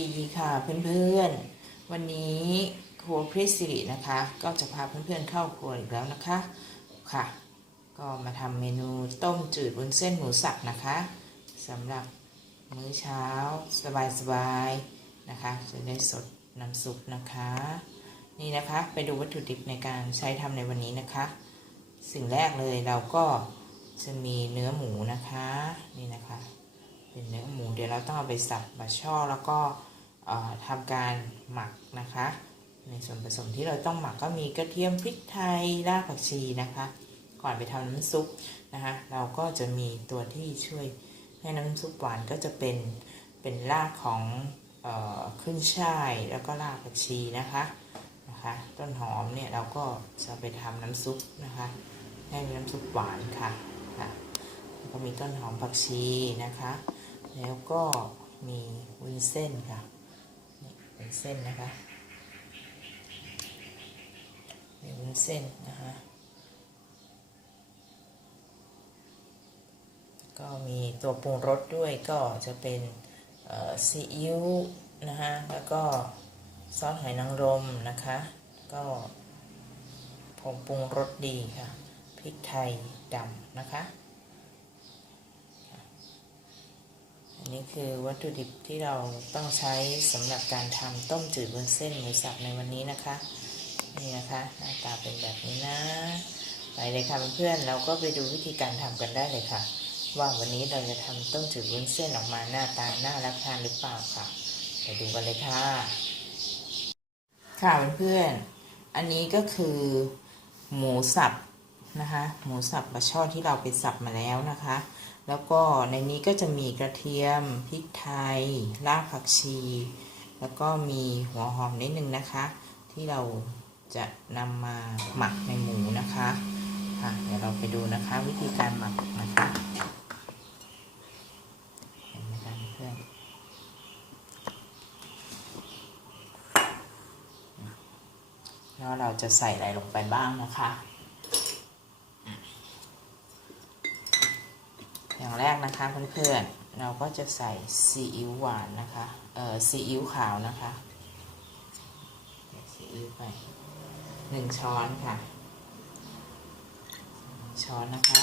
ดีค่ะเพื่อนๆ วันนี้ครัวพริสิรินะคะ ก็จะพาเพื่อนๆเข้าครัวอีกแล้วนะคะค่ะ ก็มาทำเมนูต้มจืดวุ้นเส้นหมูสับนะคะสำหรับมื้อเช้าสบายๆนะคะ จะได้สดน้ำซุปนะคะ นี่นะคะไปดูวัตถุดิบในการใช้ทำในวันนี้นะคะ สิ่งแรกเลยเราก็จะมีเนื้อหมูนะคะนี่นะคะ เป็นเนื้อหมูเดี๋ยวเราต้องเอาไปสับบะช่อแล้วก็ทำการหมักนะคะ ในส่วนผสมที่เราต้องหมักก็มีกระเทียมพริกไทยรากผักชีนะคะ ก่อนไปทำน้ำซุปนะคะ เราก็จะมีตัวที่ช่วยให้น้ำซุปหวานก็จะเป็นเป็นรากของออขึ้นช่ายแล้วก็รากผักชีนะคะนะคะ ต้นหอมเนี่ยเราก็จะไปทำน้ำซุปนะคะ ให้น้ำซุปหวานค่ะค่ะแล้วก็มีต้นหอมผักชีนะคะ แล้วก็มีวุ้นเส้นค่ะนี่วุ้นเส้นนะคะมีวุ้นเส้นนะคะก็มีตัวปรุงรสด้วยก็จะเป็นซีอิ๊วนะคะแล้วก็ซอสหอยนางรมนะคะ ก็ผงปรุงรสดีค่ะพริกไทยดำนะคะ อันนี้คือวัตถุดิบที่เราต้องใช้สำหรับการทำต้มจืดบนเส้นหมูสับในวันนี้นะคะ นี่นะคะหน้าตาเป็นแบบนี้นะ ไปเลยค่ะเพื่อนเราก็ไปดูวิธีการทำกันได้เลยค่ะ ว่าวันนี้เราจะทำต้มจืดวุ้นเส้นออกมาหน้าตาน่ารับทานหรือเปล่าค่ะไปดูกันเลยค่ะ ค่ะเพื่อนๆอันนี้ก็คือหมูสับนะคะ หมูสับบะช่อที่เราไปสับมาแล้วนะคะ แล้วก็ในนี้ก็จะมีกระเทียมพริกไทย รากผักชี แล้วก็มีหัวหอมนิดนึงนะคะ ที่เราจะนำมาหมักในหมูนะคะค่ะเดี๋ยวเราไปดูนะคะวิธีการหมักนะคะเห็นไหมคะเพื่อนแล้วเราจะใส่อะไรลงไปบ้างนะคะ อย่างแรกนะคะเพื่อนๆเราก็จะใส่ซีอิ๊วหวานนะคะเอ่อซีอิ๊วขาวนะคะใส่ซีอิ๊วไปหนึ่งช้อนค่ะ ช้อนนะคะ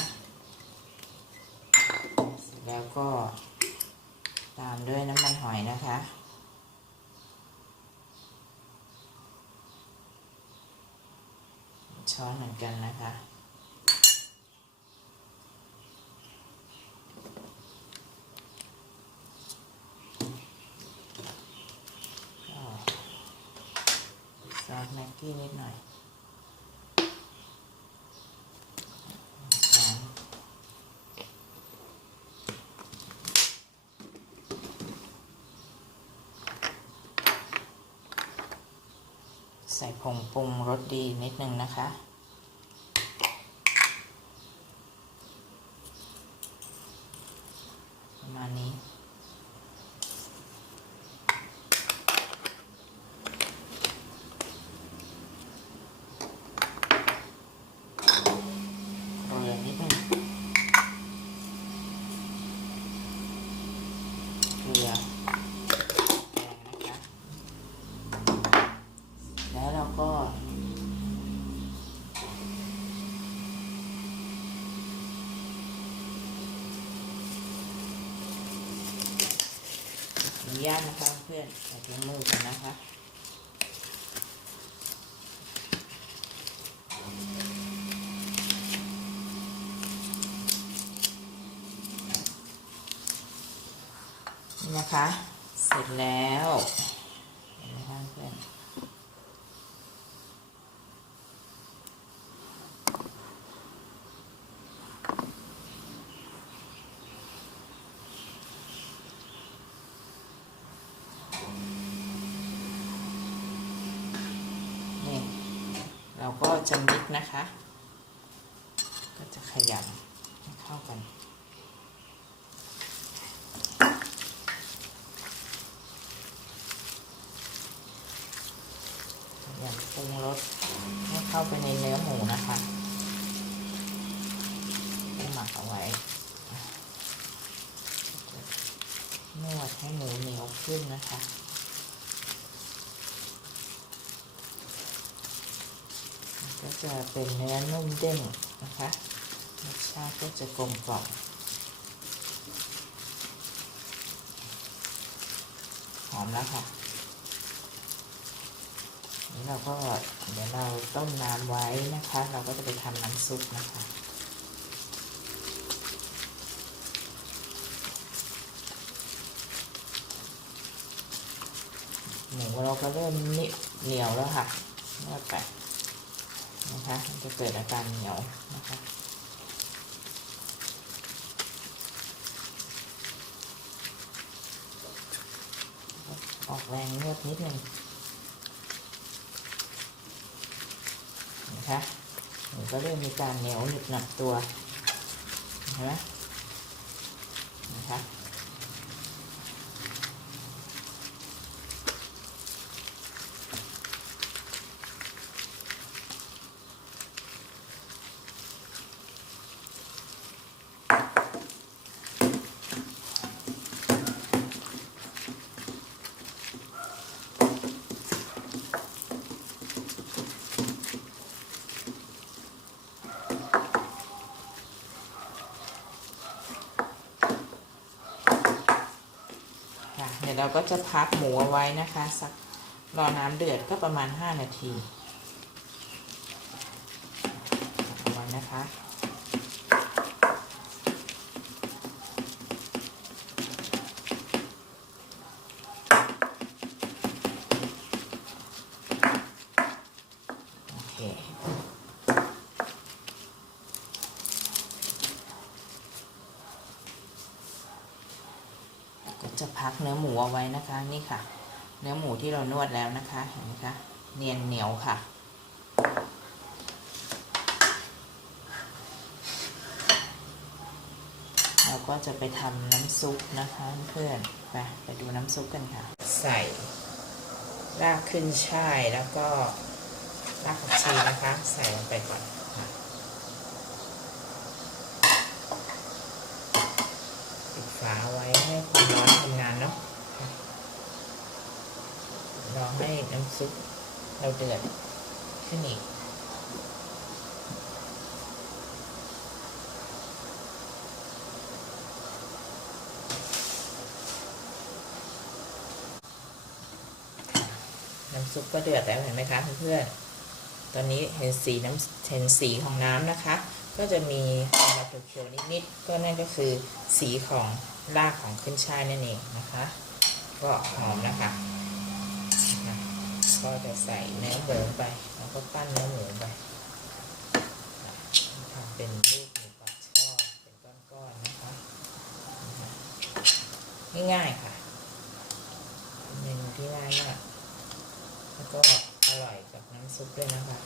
เสร็จแล้วก็ตามด้วยน้ำมันหอยนะคะช้อนเหมือนกันนะคะ ก็ซอสแม็ กี้นิดหน่อยใส่ผงปรุงรสดีนิดนึงนะคะมาณนี้ เกลือนิดนึงเกลือแกงนะคะ แล้วเราก็อนุ ญาตนะคะเพื่อนใส่ถุงมือกันนะคะนี่นะคะ เสร็จแล้วเห็นไหมคะเพื่อนนี่เราก็ จะมิกนะคะ ก็จะขยำให้เข้ากันอย่างปรุงรสให้เข้าไปในเนื้อหมูนะคะให้หมักเอาไว้ นวดให้หมูเหนียวขึ้นนะคะ จะเป็นเนื้อนุ่มเด้งนะคะรสชาติก็จะกลมกล่อมหอมแล้วค่ะนี่เราก็เดี๋ยวเราต้มน้ำไว้นะคะ เราก็จะไปทำน้ำซุปนะคะหมูเราก็เริ่มเหนียวแล้วค่ะนวดไป นะคะมันจะเกิดอาการเหนียวนะคะออกแรงนวดนิดนึงนะคะหมูก็เริ่มมีการเหนียวหนึบหนับตัวเห็นไหมนะคะ ค่ะ เราก็จะพักหมูเอาไว้นะคะสักรอน้ำเดือดก็ประมาณ 5 นาทีเอาไว้นะคะ โอเค ก็จะ พักเนื้อหมูเอาไว้นะคะนี่ค่ะ เนื้อหมูที่เรานวดแล้วนะคะเห็นไหมคะเนียนเหนียวค่ะ เราก็จะไปทำน้ำซุปนะคะเพื่อนไปไปดูน้ำซุปกันค่ะ ใส่รากขึ้นช่ายแล้วก็รากผักชีนะคะ ใส่ลงไปก่อนค่ะปิดฝาไให้ความร้อนทำงานเนาะรอให้น้ำซุปเราเดือดขึ้นอีกน้ำซุปก็เดือดแล้วเห็นไหมคะเพื่อนๆตอนนี้เห็นสีน้ำเห็นสีของน้ำนะคะ ก็จะมีออกมเขียวๆนิดๆก็นั่นก็คือสีของรากของขึ้นช่ายนั่นเองนะคะ ก็หอมนะคะนะคะก็จะใส่เนื้อหมูไป แล้วก็ปั้นเนื้อหมูไปทำเป็นรูปหมูปลาช่อเป็นก้อนๆนะคะนะคะง่ายๆค่ะเป็นเมนูที่ง่ายมากแล้วก็อร่อยกับน้ำซุปด้วยนะคะ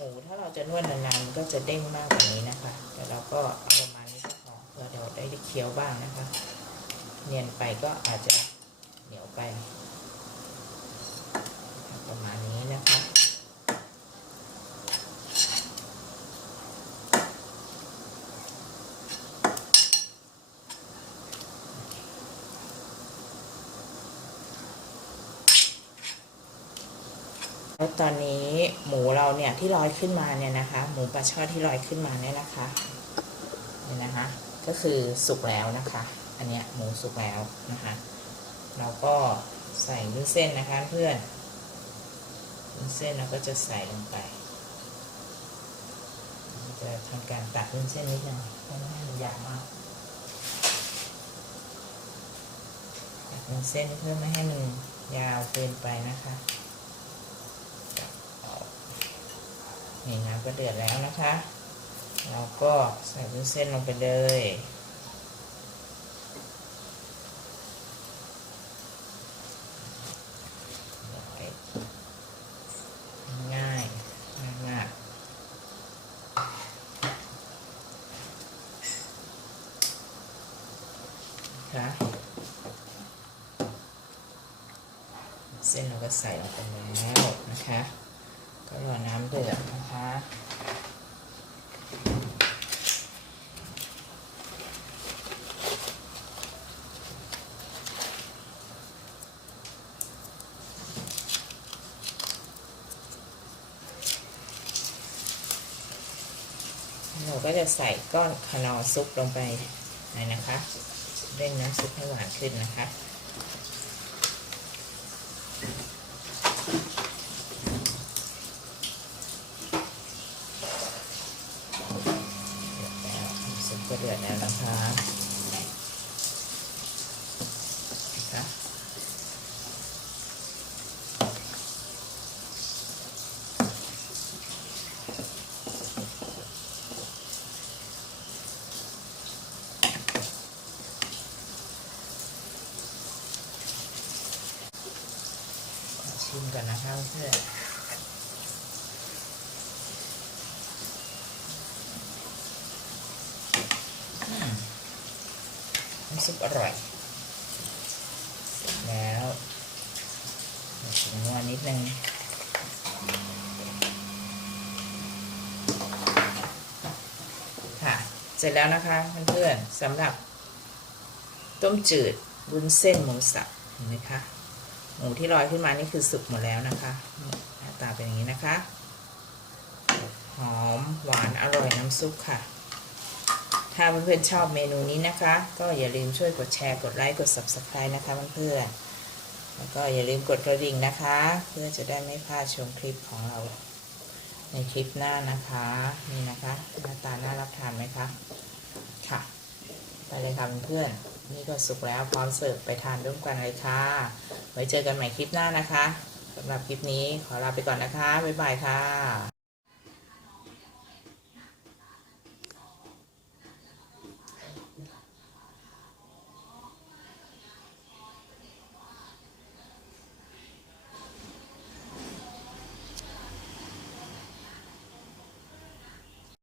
หมูถ้าเราจะนวดนานๆมันก็จะเด้งมากกว่านี้นะคะแต่เราก็ประมาณนี้ก็พอเพื่อเดี๋ยวได้เคี้ยวบ้างนะคะ เนียนไปก็อาจจะเหนียวไป ประมาณนี้นะคะ แล้ว ตอนนี้หมูเราเนี่ยที่ลอยขึ้นมาเนี่ยนะคะ หมูปลาช่อนที่ลอยขึ้นมาเนี่ยนะคะเนี่ยนะคะ ก็คือสุกแล้วนะคะ อันเนี้ยหมูสุกแล้วนะคะ เราก็ใส่วุ้นเส้นนะคะเพื่อนวุ้นเส้นเราก็จะใส่ลงไป จะทำการตัดวุ้นเส้นนิดหนึงเพราะไม่ให้มันหยาบมากตัดวุ้นเส้นเพื่อไม่ให้มันยาวเกินไปนะคะ นี่น้ำก็เดือดแล้วนะคะ เราก็ใส่วุ้นเส้นลงไปเลยง่ายง่ายมากนะคะเส้นเราก็ใส่ลงไปแล้วนะคะ ก็รอน้ำเดือดนะคะเราก็จะใส่ก้อนขนอซุปลงไปนะคะเร่งน้ำซุปให้หวานขึ้นนะคะ อร่อย แล้วถึงนัวนิดนึงค่ะ เสร็จแล้วนะคะเพื่อนๆสำหรับ ต้มจืดวุ้นเส้นหมูสับเห็นไหมคะหมูที่ลอยขึ้นมานี่คือสุกหมดแล้วนะคะหน้าตาเป็นอย่างนี้นะคะ หอมหวานอร่อยน้ำซุปค่ะ ถ้าเพื่อนๆชอบเมนูนี้นะคะ ก็อย่าลืมช่วยกดแชร์ กดไลค์ กด subscribe นะคะเพื่อนๆแล้วก็อย่าลืมกดกระดิ่งนะคะ เพื่อจะได้ไม่พลาดชมคลิปของเรา ในคลิปหน้านะคะ นี่นะคะหน้าตาน่ารับทานไหมคะ ค่ะ ไปเลยค่ะเพื่อนๆนี่ก็สุกแล้วพร้อมเสิร์ฟไปทานร่วมกันเลยค่ะ ไว้เจอกันใหม่คลิปหน้านะคะสำหรับคลิปนี้ขอลาไปก่อนนะคะ บ๊ายบายค่ะ